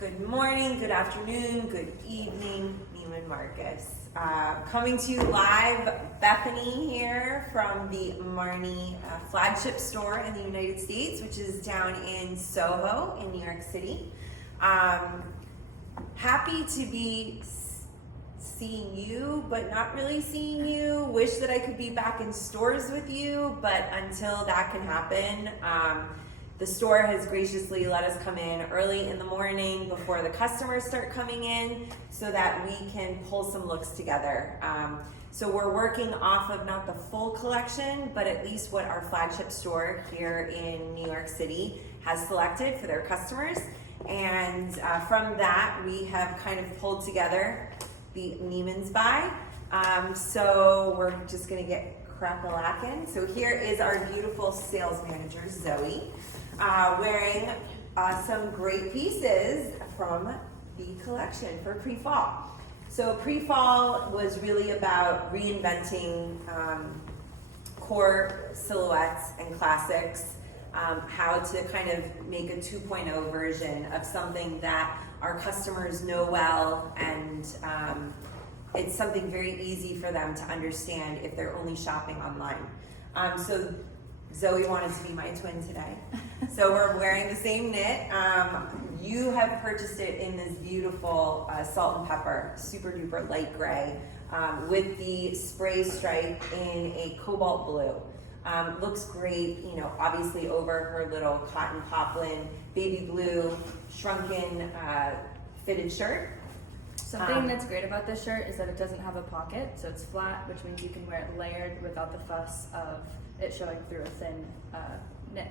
Good morning, good afternoon, good evening, Neiman Marcus. Coming to you live, Bethany here from the Marni flagship store in the United States, which is down in Soho in New York City. Happy to be seeing you, but not really seeing you. Wish that I could be back in stores with you, but until that can happen, the store has graciously let us come in early in the morning before the customers start coming in so that we can pull some looks together. So we're working off of not the full collection, but at least what our flagship store here in New York City has selected for their customers. And from that, we have kind of pulled together the Neiman's buy. So we're just gonna get crack-a-lackin'. So here is our beautiful sales manager, Zoe, wearing some great pieces from the collection for pre-fall. So pre-fall was really about reinventing core silhouettes and classics, how to kind of make a 2.0 version of something that our customers know well, and it's something very easy for them to understand if they're only shopping online. So Zoe wanted to be my twin today. So we're wearing the same knit. You have purchased it in this beautiful salt and pepper, super duper light gray, with the spray stripe in a cobalt blue. Looks great, you know, obviously over her little cotton poplin, baby blue, shrunken fitted shirt. Something that's great about this shirt is that it doesn't have a pocket, so it's flat, which means you can wear it layered without the fuss of it showing through a thin knit.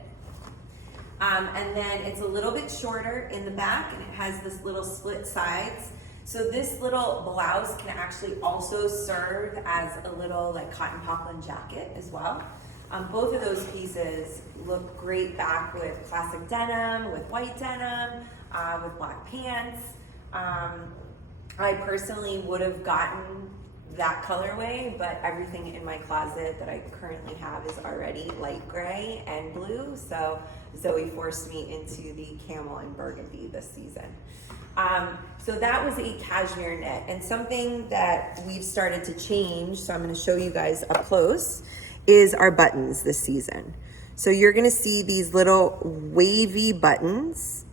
And then it's a little bit shorter in the back, and it has this little split sides. So this little blouse can actually also serve as a little like cotton poplin jacket as well. Both of those pieces look great back with classic denim, with white denim, with black pants. I personally would have gotten that colorway, but everything in my closet that I currently have is already light gray and blue, so Zoe forced me into the camel and burgundy this season. So that was a cashmere knit, and something that we've started to change, so I'm going to show you guys up close, is our buttons this season. So you're going to see these little wavy buttons,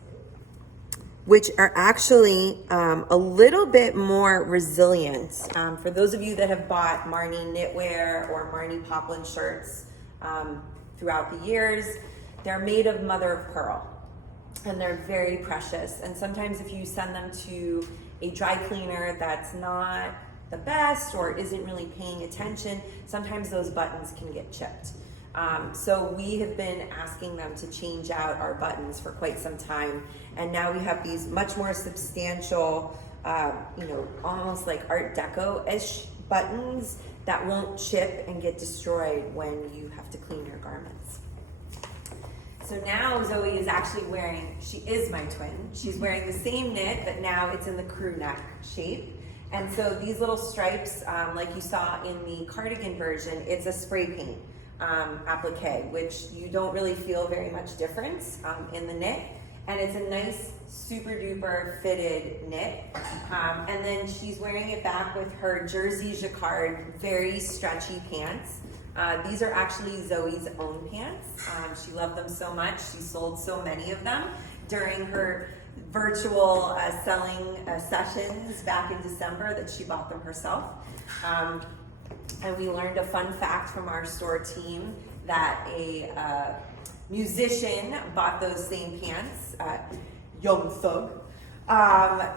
which are actually a little bit more resilient. For those of you that have bought Marni knitwear or Marni poplin shirts throughout the years, they're made of mother of pearl, and they're very precious. And sometimes if you send them to a dry cleaner that's not the best or isn't really paying attention, sometimes those buttons can get chipped. So we have been asking them to change out our buttons for quite some time, and now we have these much more substantial, almost like Art Deco-ish buttons that won't chip and get destroyed when you have to clean your garments. So now Zoe is actually wearing, she is my twin, she's wearing the same knit, but now it's in the crew neck shape. And so these little stripes, like you saw in the cardigan version, it's a spray paint applique, which you don't really feel very much difference in the knit, and it's a nice super duper fitted knit. And then she's wearing it back with her jersey jacquard, very stretchy pants. These are actually Zoe's own pants. She loved them so much, she sold so many of them during her virtual selling sessions back in December that she bought them herself. And we learned a fun fact from our store team that a musician bought those same pants, Young Thug.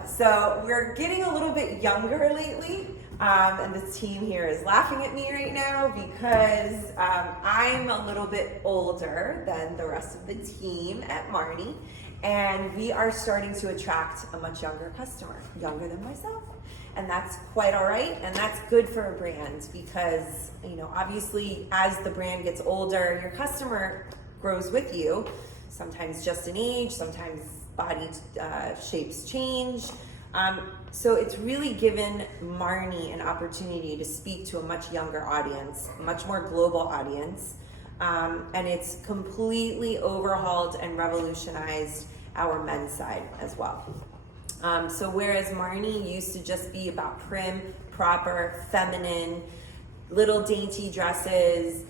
So we're getting a little bit younger lately, and this team here is laughing at me right now because I'm a little bit older than the rest of the team at Marni, and we are starting to attract a much younger customer, younger than myself. And that's quite all right, and that's good for a brand because, you know, obviously as the brand gets older, your customer grows with you, sometimes just in age, sometimes body shapes change. So it's really given Marni an opportunity to speak to a much younger audience, a much more global audience, and it's completely overhauled and revolutionized our men's side as well. So whereas Marni used to just be about prim, proper, feminine, little dainty dresses,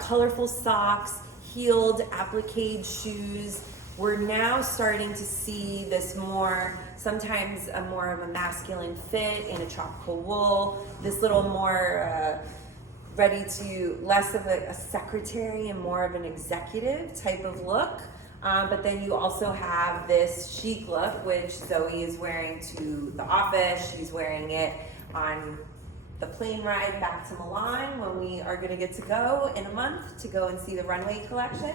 colorful socks, heeled applique shoes, we're now starting to see this more, sometimes a more of a masculine fit in a tropical wool, this little more ready to, less of a secretary and more of an executive type of look. But then you also have this chic look, which Zoe is wearing to the office. She's wearing it on the plane ride back to Milan when we are gonna get to go in a month to go and see the runway collection.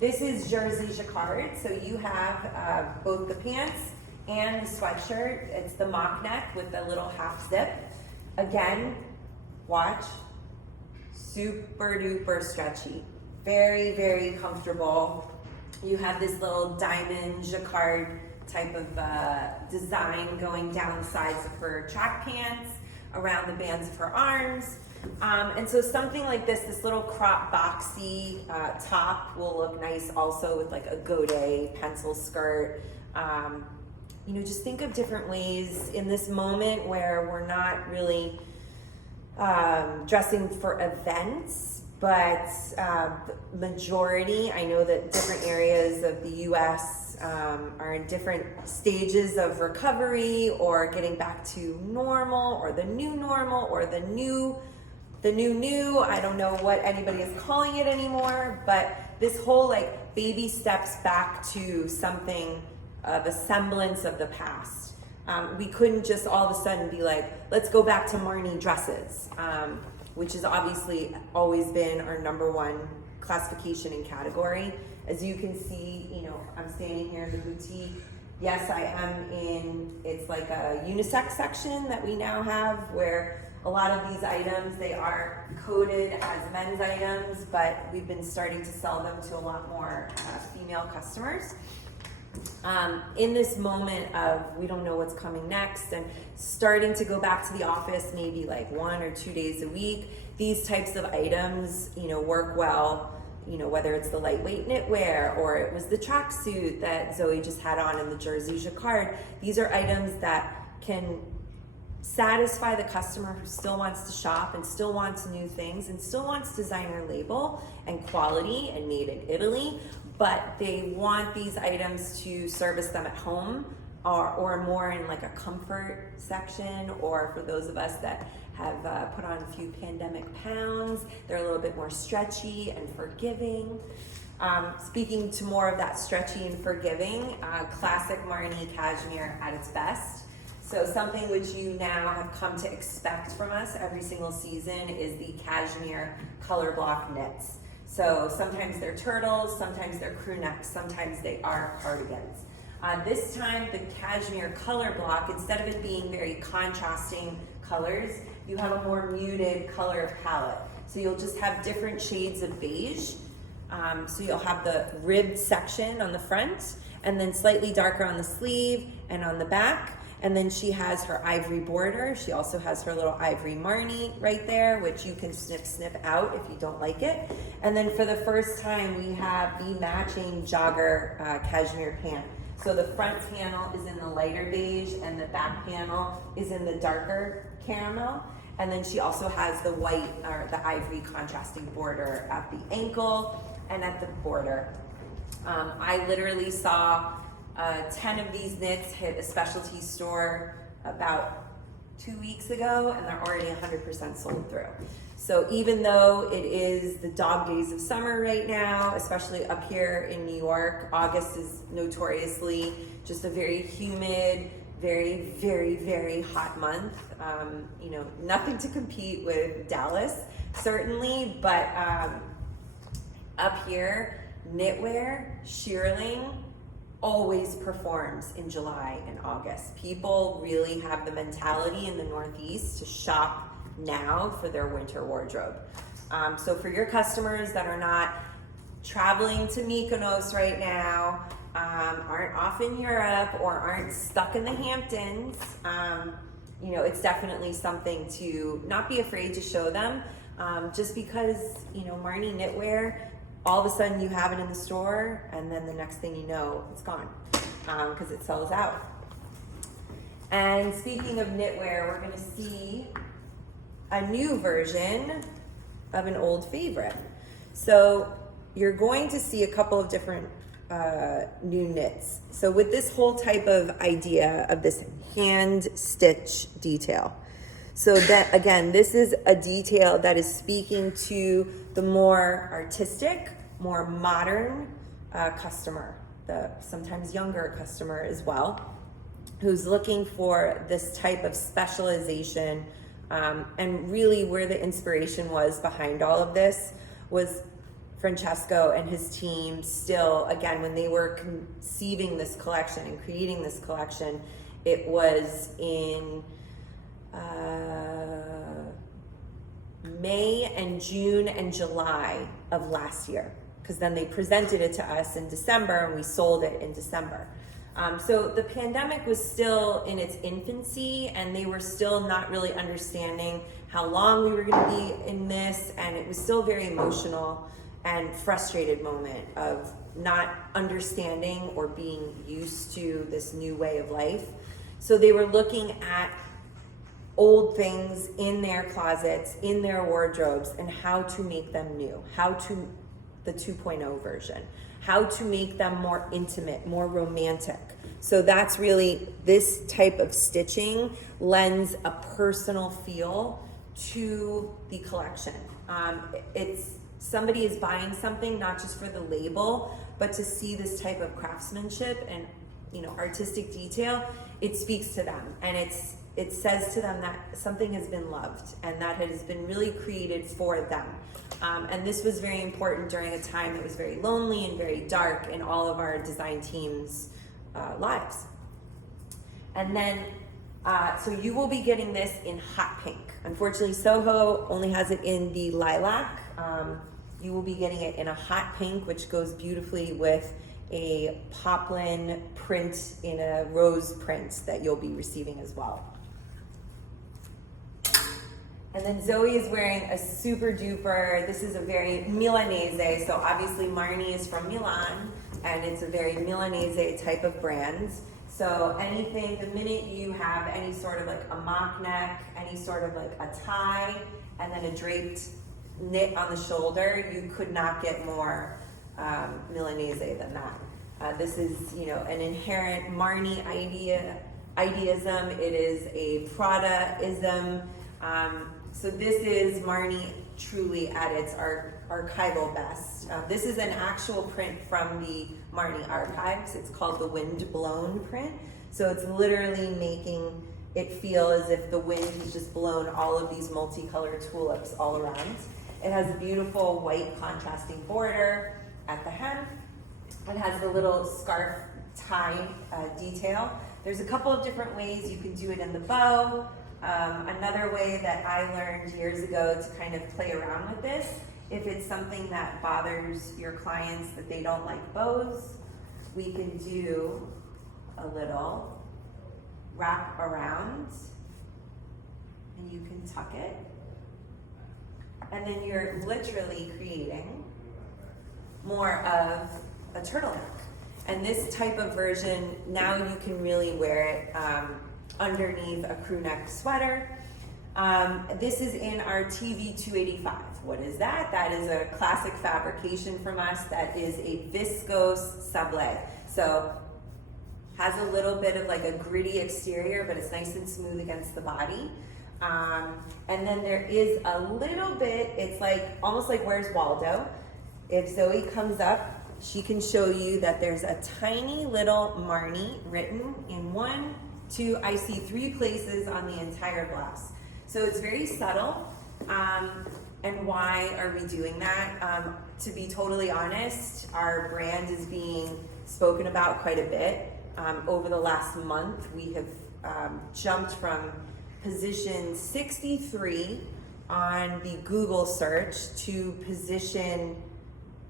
This is jersey jacquard, so you have both the pants and the sweatshirt. It's the mock neck with the little half zip. Again, watch, super duper stretchy, very, very comfortable. You have this little diamond jacquard type of design going down the sides of her track pants, around the bands of her arms. And so something like this little crop boxy top will look nice also with like a godet pencil skirt. You know, just think of different ways in this moment where we're not really dressing for events, but majority, I know that different areas of the US are in different stages of recovery or getting back to normal or the new normal or the new. I don't know what anybody is calling it anymore, but this whole like baby steps back to something of a semblance of the past. We couldn't just all of a sudden be like, let's go back to Marni dresses, which has obviously always been our number one classification and category. As you can see, you know, I'm standing here in the boutique. Yes, I am in, it's like a unisex section that we now have where a lot of these items, they are coded as men's items, but we've been starting to sell them to a lot more female customers. In this moment of we don't know what's coming next and starting to go back to the office maybe like 1 or 2 days a week, these types of items, you know, work well, you know, whether it's the lightweight knitwear or it was the tracksuit that Zoe just had on in the jersey jacquard. These are items that can satisfy the customer who still wants to shop and still wants new things and still wants designer label and quality and made in Italy, but they want these items to service them at home or more in like a comfort section, or for those of us that have put on a few pandemic pounds, they're a little bit more stretchy and forgiving. Speaking to more of that stretchy and forgiving, classic Marni cashmere at its best. So something which you now have come to expect from us every single season is the cashmere color block knits. So sometimes they're turtles, sometimes they're crew necks, sometimes they are cardigans. This time the cashmere color block, instead of it being very contrasting colors, you have a more muted color palette. So you'll just have different shades of beige. So you'll have the ribbed section on the front and then slightly darker on the sleeve and on the back. And then she has her ivory border. She also has her little ivory Marni right there, which you can snip out if you don't like it. And then for the first time, we have the matching jogger cashmere pant. So the front panel is in the lighter beige and the back panel is in the darker caramel. And then she also has the white or the ivory contrasting border at the ankle and at the border. I literally saw 10 of these knits hit a specialty store about 2 weeks ago, and they're already 100% sold through. So even though it is the dog days of summer right now, especially up here in New York, August is notoriously just a very humid, very, very, very hot month. You know, nothing to compete with Dallas, certainly, but up here, knitwear, shearling, always performs in July and August. People really have the mentality in the Northeast to shop now for their winter wardrobe. So for your customers that are not traveling to Mykonos right now, aren't off in Europe or aren't stuck in the Hamptons, you know, it's definitely something to not be afraid to show them. Just because, you know, Marni knitwear, all of a sudden you have it in the store and then the next thing you know, it's gone because it sells out. And speaking of knitwear, we're gonna see a new version of an old favorite. So you're going to see a couple of different new knits. So with this whole type of idea of this hand stitch detail. So that, again, this is a detail that is speaking to the more artistic, more modern customer, the sometimes younger customer as well, who's looking for this type of specialization. And really where the inspiration was behind all of this was Francesco and his team still, again, when they were conceiving this collection and creating this collection, it was in May and June and July of last year, because then they presented it to us in December and we sold it in December. So the pandemic was still in its infancy and they were still not really understanding how long we were going to be in this, and it was still very emotional and frustrated moment of not understanding or being used to this new way of life. So they were looking at old things in their closets, in their wardrobes, and how to make them new, the 2.0 version, how to make them more intimate, more romantic. So that's really, this type of stitching lends a personal feel to the collection. It's somebody is buying something not just for the label, but to see this type of craftsmanship and artistic detail. It speaks to them, and it says to them that something has been loved and that it has been really created for them. And this was very important during a time that was very lonely and very dark in all of our design teams' lives. And then, so you will be getting this in hot pink. Unfortunately, Soho only has it in the lilac. You will be getting it in a hot pink, which goes beautifully with a poplin print in a rose print that you'll be receiving as well. And then Zoe is wearing a super duper, this is a very Milanese, so obviously Marni is from Milan, and it's a very Milanese type of brand. So anything, the minute you have any sort of like a mock neck, any sort of like a tie, and then a draped knit on the shoulder, you could not get more Milanese than that. This is, an inherent Marni ideism. It is a Prada-ism. So this is Marni truly at its archival best. This is an actual print from the Marni archives. It's called the Wind Blown print. So it's literally making it feel as if the wind has just blown all of these multicolored tulips all around. It has a beautiful white contrasting border at the hem. It has the little scarf tie detail. There's a couple of different ways you can do it in the bow. Another way that I learned years ago to kind of play around with this, if it's something that bothers your clients that they don't like bows, we can do a little wrap around and you can tuck it. And then you're literally creating more of a turtleneck. And this type of version, now you can really wear it underneath a crew neck sweater. This is in our FW21. What is that? That is a classic fabrication from us that is a viscose sablé. So has a little bit of like a gritty exterior, but it's nice and smooth against the body. And then there is a little bit, it's like almost like Where's Waldo? If Zoe comes up, she can show you that there's a tiny little Marni written in 1, 2, I see 3 places on the entire blouse. So it's very subtle. And why are we doing that? To be totally honest, our brand is being spoken about quite a bit. Over the last month, we have jumped from position 63 on the Google search to position,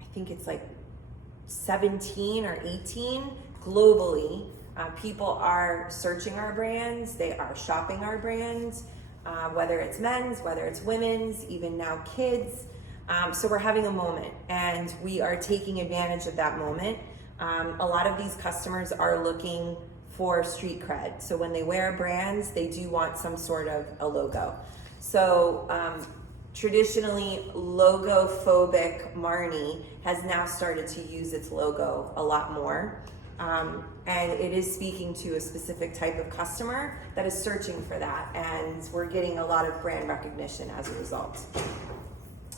I think it's like 17 or 18 globally. People are searching our brands, they are shopping our brands, whether it's men's, whether it's women's, even now kids. So we're having a moment and we are taking advantage of that moment. A lot of these customers are looking for street cred. So when they wear brands, they do want some sort of a logo. So traditionally logo-phobic Marni has now started to use its logo a lot more. And it is speaking to a specific type of customer that is searching for that. And we're getting a lot of brand recognition as a result.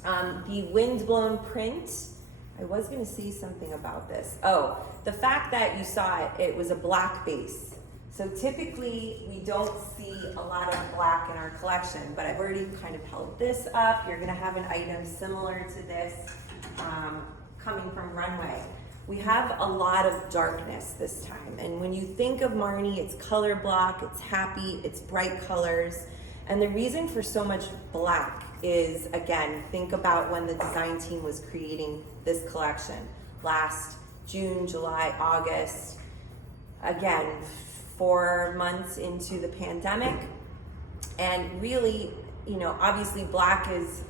The windblown print, I was going to say something about this. Oh, the fact that you saw it, it was a black base. So typically we don't see a lot of black in our collection, but I've already kind of held this up. You're going to have an item similar to this coming from Runway. We have a lot of darkness this time. And when you think of Marni, it's color block, it's happy, it's bright colors. And the reason for so much black is, again, think about when the design team was creating this collection. Last June, July, August. Again, 4 months into the pandemic. And really, you know, obviously black is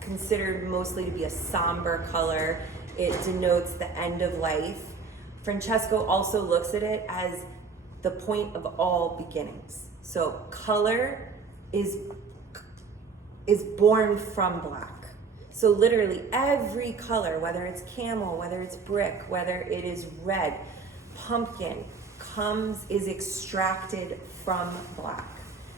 considered mostly to be a somber color. It denotes the end of life. Francesco also looks at it as the point of all beginnings. So color is born from black. So literally every color, whether it's camel, whether it's brick, whether it is red, pumpkin, is extracted from black.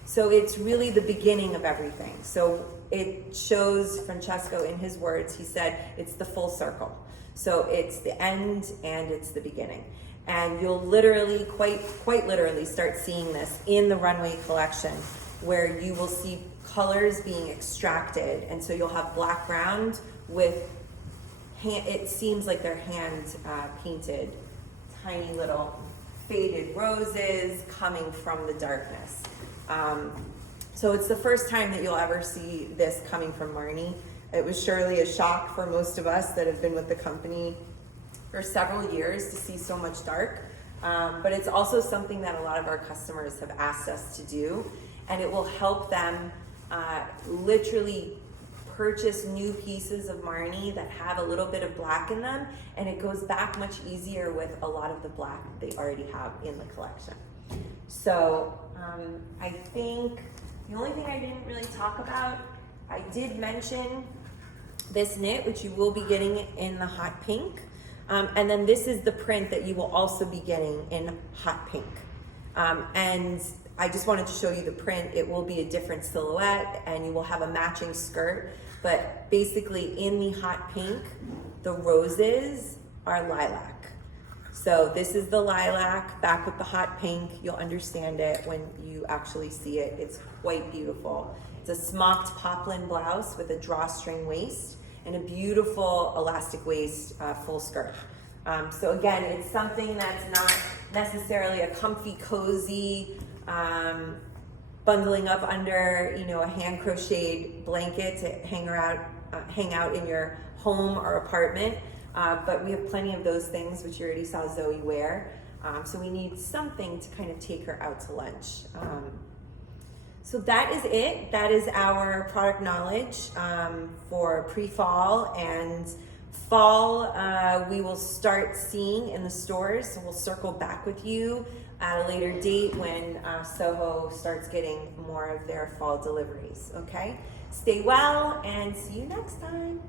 So it's really the beginning of everything. So it shows Francesco in his words, he said, it's the full circle. So it's the end and it's the beginning. And you'll literally, quite literally start seeing this in the Runway collection, where you will see colors being extracted. And so you'll have black ground with, it seems like they're hand painted, tiny little faded roses coming from the darkness. So it's the first time that you'll ever see this coming from Marni. It was surely a shock for most of us that have been with the company for several years to see so much dark. But it's also something that a lot of our customers have asked us to do, and it will help them literally purchase new pieces of Marni that have a little bit of black in them, and it goes back much easier with a lot of the black they already have in the collection. So I think the only thing I didn't really talk about, I did mention this knit, which you will be getting in the hot pink. And then this is the print that you will also be getting in hot pink. And I just wanted to show you the print. It will be a different silhouette and you will have a matching skirt. But basically in the hot pink, the roses are lilac. So this is the lilac back with the hot pink. You'll understand it when you actually see it. It's quite beautiful. It's a smocked poplin blouse with a drawstring waist and a beautiful elastic waist full skirt. So again, it's something that's not necessarily a comfy, cozy, bundling up under, you know, a hand crocheted blanket to hang out in your home or apartment. But we have plenty of those things, which you already saw Zoe wear. So we need something to kind of take her out to lunch. So that is it. That is our product knowledge for pre-fall and fall. We will start seeing in the stores. So we'll circle back with you at a later date when Soho starts getting more of their fall deliveries. Okay? Stay well and see you next time.